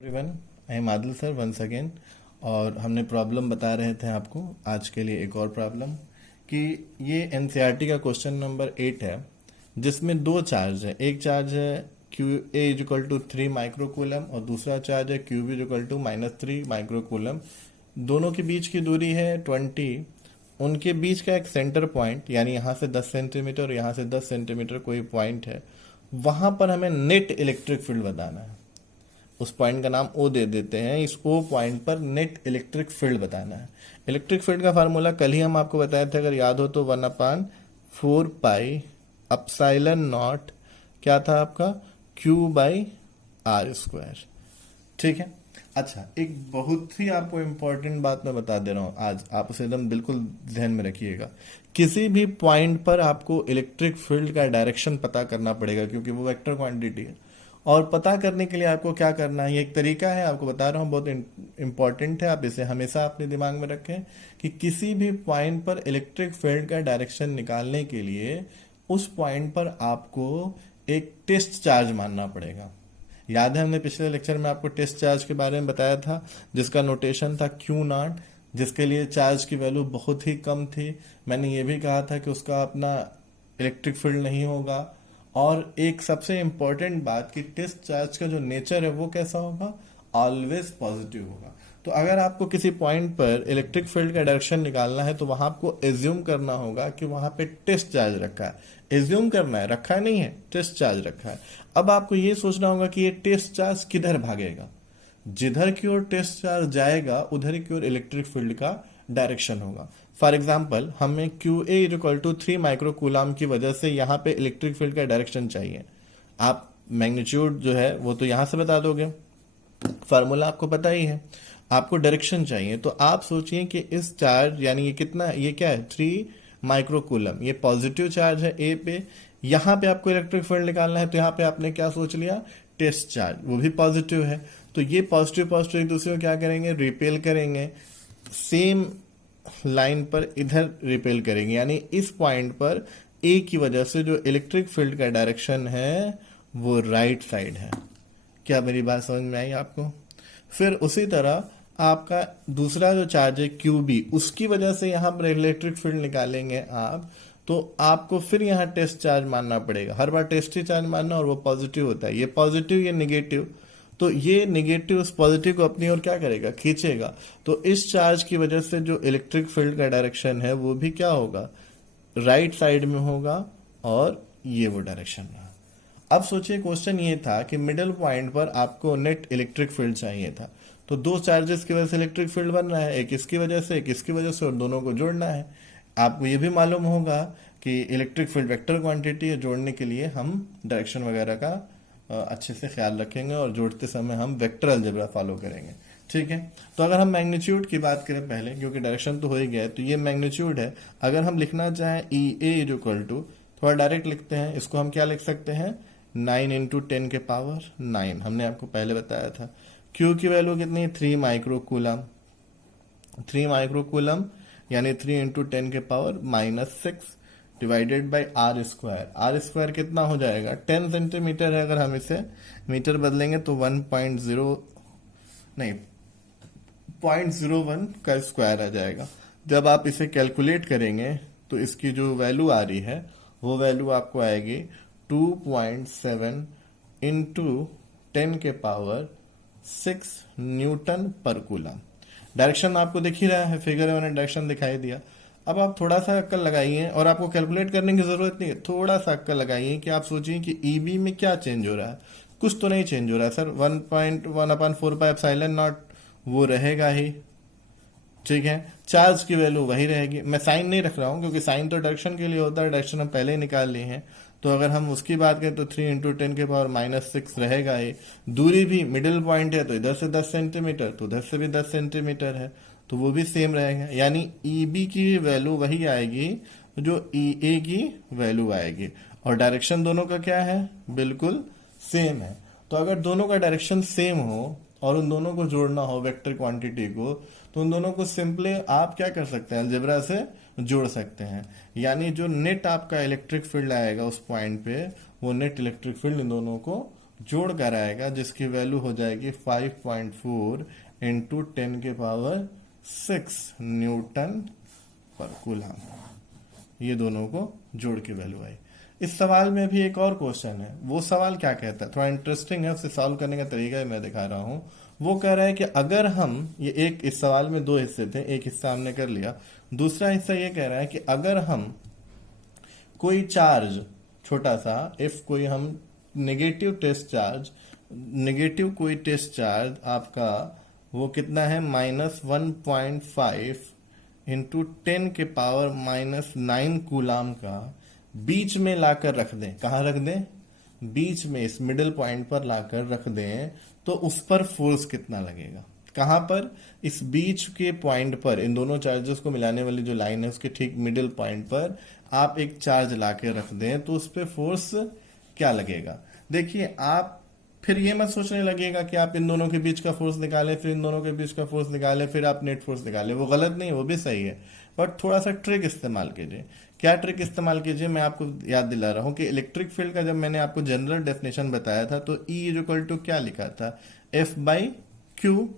Everyone, I am Adil sir once again. और हमने problem बता रहे थे आपको आज के लिए एक और प्रॉब्लम कि ये एनसीईआरटी का क्वेश्चन नंबर 8 है, जिसमें दो चार्ज है। एक चार्ज है Q A is equal to 3 microcoulomb और दूसरा चार्ज है Q B is equal to -3 microcoulomb. दोनों के बीच की दूरी है 20। उनके बीच का एक सेंटर पॉइंट, यानी यहाँ से 10 सेंटीमीटर और यहाँ से 10 सेंटीमीटर कोई पॉइंट है, वहां पर हमें नेट इलेक्ट्रिक फील्ड बताना है। उस पॉइंट का नाम ओ दे देते हैं। इस ओ पॉइंट पर नेट इलेक्ट्रिक फील्ड बताना है। इलेक्ट्रिक फील्ड का फार्मूला कल ही हम आपको बताए थे, अगर याद हो तो 1/4 पाई अपसाइलन नॉट क्या था आपका, Q/r²। ठीक है। अच्छा, एक बहुत ही आपको इंपॉर्टेंट बात मैं बता दे रहा हूं आज, आप उसे एकदम बिल्कुल ध्यान में रखिएगा। किसी भी पॉइंट पर आपको इलेक्ट्रिक फील्ड का डायरेक्शन पता करना पड़ेगा, क्योंकि वो वेक्टर क्वांटिटी है। और पता करने के लिए आपको क्या करना है, ये एक तरीका है, आपको बता रहा हूँ, बहुत इंपॉर्टेंट है। आप इसे हमेशा अपने दिमाग में रखें कि किसी भी पॉइंट पर इलेक्ट्रिक फील्ड का डायरेक्शन निकालने के लिए उस पॉइंट पर आपको एक टेस्ट चार्ज मानना पड़ेगा। याद है, हमने पिछले लेक्चर में आपको टेस्ट चार्ज के बारे में बताया था, जिसका नोटेशन था Q0, जिसके लिए चार्ज की वैल्यू बहुत ही कम थी। मैंने ये भी कहा था कि उसका अपना इलेक्ट्रिक फील्ड नहीं होगा। और एक सबसे इंपॉर्टेंट बात कि टेस्ट चार्ज का जो नेचर है वो कैसा होगा, ऑलवेज पॉजिटिव होगा। तो अगर आपको किसी पॉइंट पर इलेक्ट्रिक फील्ड का डायरेक्शन निकालना है तो वहां आपको एज्यूम करना होगा कि वहां पे टेस्ट चार्ज रखा है। एज्यूम करना है, रखा नहीं है, टेस्ट चार्ज रखा है। अब आपको ये सोचना होगा कि ये टेस्ट चार्ज किधर भागेगा। जिधर की ओर टेस्ट चार्ज जाएगा उधर की ओर इलेक्ट्रिक फील्ड का डायरेक्शन होगा। फॉर एग्जाम्पल, हमें Qa is equal to 3 microcoulomb की वजह से यहाँ पे इलेक्ट्रिक फील्ड का डायरेक्शन चाहिए। आप मैग्नीट्यूड जो है वो तो यहां से बता दोगे, फार्मूला आपको पता ही है। आपको डायरेक्शन चाहिए, तो आप सोचिए कि इस चार्ज, यानी ये कितना है, ये क्या है, 3 माइक्रोकूलम, ये पॉजिटिव चार्ज है ए पे। यहाँ पे आपको इलेक्ट्रिक फील्ड निकालना है, तो यहाँ पे आपने क्या सोच लिया, टेस्ट चार्ज, वो भी पॉजिटिव है। तो ये पॉजिटिव पॉजिटिव एक दूसरे को क्या करेंगे, रिपेल करेंगे। सेम लाइन पर इधर रिपेल करेंगे, यानी इस पॉइंट पर ए की वजह से जो इलेक्ट्रिक फील्ड का डायरेक्शन है वो राइट साइड है। क्या मेरी बात समझ में आई आपको? फिर उसी तरह आपका दूसरा जो चार्ज है QB, उसकी वजह से यहां पर इलेक्ट्रिक फील्ड निकालेंगे आप, तो आपको फिर यहाँ टेस्ट चार्ज मानना पड़ेगा। हर बार टेस्ट ही चार्ज मानना, और वो पॉजिटिव होता है। ये पॉजिटिव, ये निगेटिव, तो ये निगेटिव उस पॉजिटिव को अपनी ओर क्या करेगा, खींचेगा। तो इस चार्ज की वजह से जो इलेक्ट्रिक फील्ड का डायरेक्शन है वो भी क्या होगा, राइट साइड में होगा, और ये वो डायरेक्शन रहा। अब सोचिए, क्वेश्चन ये था कि मिडिल पॉइंट पर आपको नेट इलेक्ट्रिक फील्ड चाहिए था। तो दो चार्जेस की वजह से इलेक्ट्रिक फील्ड बन रहा है, एक इसकी वजह से, एक इसकी वजह से, और दोनों को जोड़ना है। आपको ये भी मालूम होगा कि इलेक्ट्रिक फील्ड वेक्टर क्वांटिटी है, जोड़ने के लिए हम डायरेक्शन वगैरह का अच्छे से ख्याल रखेंगे, और जोड़ते समय हम वेक्टर अलजेब्रा फॉलो करेंगे। ठीक है। तो अगर हम मैग्नीट्यूड की बात करें पहले, क्योंकि डायरेक्शन तो हो ही गया है, तो ये मैग्नीट्यूड है। अगर हम लिखना चाहें EA इज इक्वल टू, थोड़ा डायरेक्ट लिखते हैं इसको, हम क्या लिख सकते हैं, 9 इंटू 10 के पावर 9, हमने आपको पहले बताया था। Q की वैल्यू कितनी है, 3 माइक्रोकूलम। 3 माइक्रोकूलम यानी 3 इंटू 10 के power -6 divided by R²। R² कितना हो जाएगा, 10 सेंटीमीटर है। अगर हम इसे मीटर बदलेंगे तो 0.01 का स्क्वायर आ जाएगा। जब आप इसे कैलकुलेट करेंगे तो इसकी जो वैल्यू आ रही है वो वैल्यू आपको आएगी 2.7 इंटू 10 के पावर 6 न्यूटन पर कूलम। डायरेक्शन आपको दिख ही रहा है, फिगर में मैंने डायरेक्शन दिखाई दिया। अब आप थोड़ा सा अक्कल लगाइए, और आपको कैलकुलेट करने की जरूरत नहीं है, थोड़ा सा अक्कल लगाइए कि आप सोचिए कि EB में क्या चेंज हो रहा है। कुछ तो नहीं चेंज हो रहा है सर, 1/4 पाई एप्सिलॉन नॉट वो रहेगा ही। ठीक है, चार्ज की वैल्यू वही रहेगी। मैं साइन नहीं रख रहा हूं, क्योंकि साइन तो डायरेक्शन के लिए होता है, डायरेक्शन हम पहले ही निकाल लिए हैं। तो अगर हम उसकी बात करें तो 3 इंटू 10 के पावर -6 रहेगा ही। दूरी भी मिडिल पॉइंट है, तो इधर से 10 सेंटीमीटर, तो उधर से भी 10 सेंटीमीटर है, तो वो भी सेम रहेगा। यानी EB की वैल्यू वही आएगी जो EA की वैल्यू आएगी, और डायरेक्शन दोनों का क्या है, बिल्कुल सेम है। तो अगर दोनों का डायरेक्शन सेम हो और उन दोनों को जोड़ना हो वेक्टर क्वांटिटी को, तो उन दोनों को सिंपली आप क्या कर सकते हैं, अलजेब्रा से जोड़ सकते हैं। यानी जो नेट आपका इलेक्ट्रिक फील्ड आएगा उस पॉइंट पे, वो नेट इलेक्ट्रिक फील्ड इन दोनों को जोड़ कर आएगा, जिसकी वैल्यू हो जाएगी 5.4 इंटू 10⁻6 न्यूटन पर कूलम। ये दोनों को जोड़ के वैल्यू आई। इस सवाल में भी एक और क्वेश्चन है। वो सवाल क्या कहता है, थोड़ा इंटरेस्टिंग है, उसे सॉल्व करने का तरीका मैं दिखा रहा हूं। वो कह रहा है कि अगर हम ये एक, इस सवाल में दो हिस्से थे, एक हिस्सा हमने कर लिया, दूसरा हिस्सा ये कह रहा है कि अगर हम कोई चार्ज छोटा सा, इफ कोई हम नेगेटिव कोई टेस्ट चार्ज आपका वो कितना है -1.5 इंटू 10⁻⁹ कूलाम का बीच में लाकर रख दें। कहाँ रख दें? बीच में, इस मिडिल पॉइंट पर लाकर रख दें, तो उस पर फोर्स कितना लगेगा? कहां पर? इस बीच के पॉइंट पर, इन दोनों चार्जेस को मिलाने वाली जो लाइन है उसके ठीक मिडिल पॉइंट पर आप एक चार्ज लाके रख दें, तो उस पर फोर्स क्या लगेगा? देखिए, आप फिर ये मत सोचने लगेगा कि आप इन दोनों के बीच का फोर्स निकालें, फिर इन दोनों के बीच का फोर्स निकालें, फिर आप नेट फोर्स निकालें। वो गलत नहीं है, वो भी सही है, बट थोड़ा सा ट्रिक इस्तेमाल कीजिए। क्या ट्रिक इस्तेमाल कीजिए? मैं आपको याद दिला रहा हूं कि इलेक्ट्रिक फील्ड का जब मैंने आपको जनरल डेफिनेशन बताया था, तो E इक्वल टू क्या लिखा था? F/Q।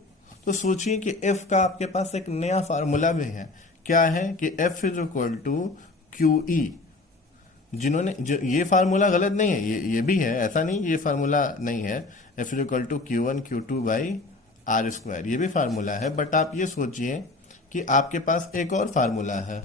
तो सोचिए कि F का आपके पास एक नया फार्मूला भी है। क्या है? कि F is equal to QE। जिन्होंने ये फार्मूला गलत नहीं है, ये भी है, ऐसा नहीं ये फार्मूला नहीं है। F is equal to Q1Q2/R², ये भी फार्मूला है, बट आप ये सोचिए कि आपके पास एक और फार्मूला है,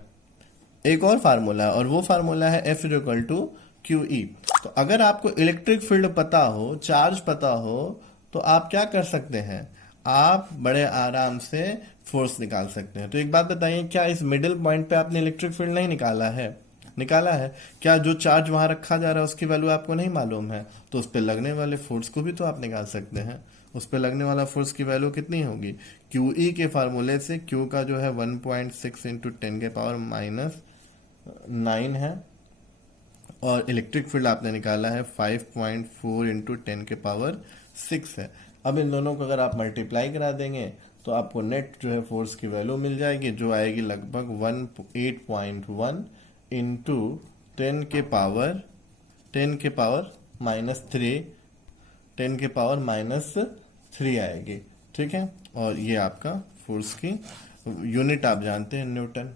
और वो फार्मूला है F is equal to QE। तो अगर आपको इलेक्ट्रिक फील्ड पता हो, चार्ज पता हो, तो आप क्या कर सकते हैं? आप बड़े आराम से फोर्स निकाल सकते हैं। तो एक बात बताइए, क्या इस मिडिल पॉइंट पे आपने इलेक्ट्रिक फील्ड नहीं निकाला है? निकाला है। क्या जो चार्ज वहां रखा जा रहा है उसकी वैल्यू आपको नहीं मालूम है? तो उस पर लगने वाले फोर्स को भी तो आप निकाल सकते हैं। उस पर लगने वाला फोर्स की वैल्यू कितनी होगी? QE के फार्मूले से Q का जो है 1.6 इंटू 10⁻⁹ है, और इलेक्ट्रिक फील्ड आपने निकाला है 5.4 इंटू 10⁻⁶ है। अब इन दोनों को अगर आप मल्टीप्लाई करा देंगे तो आपको नेट जो है फोर्स की वैल्यू मिल जाएगी, जो आएगी लगभग 8.1 इंटू 10⁻⁻3 10⁻³ आएगी। ठीक है, और ये आपका फोर्स की यूनिट आप जानते हैं, न्यूटन।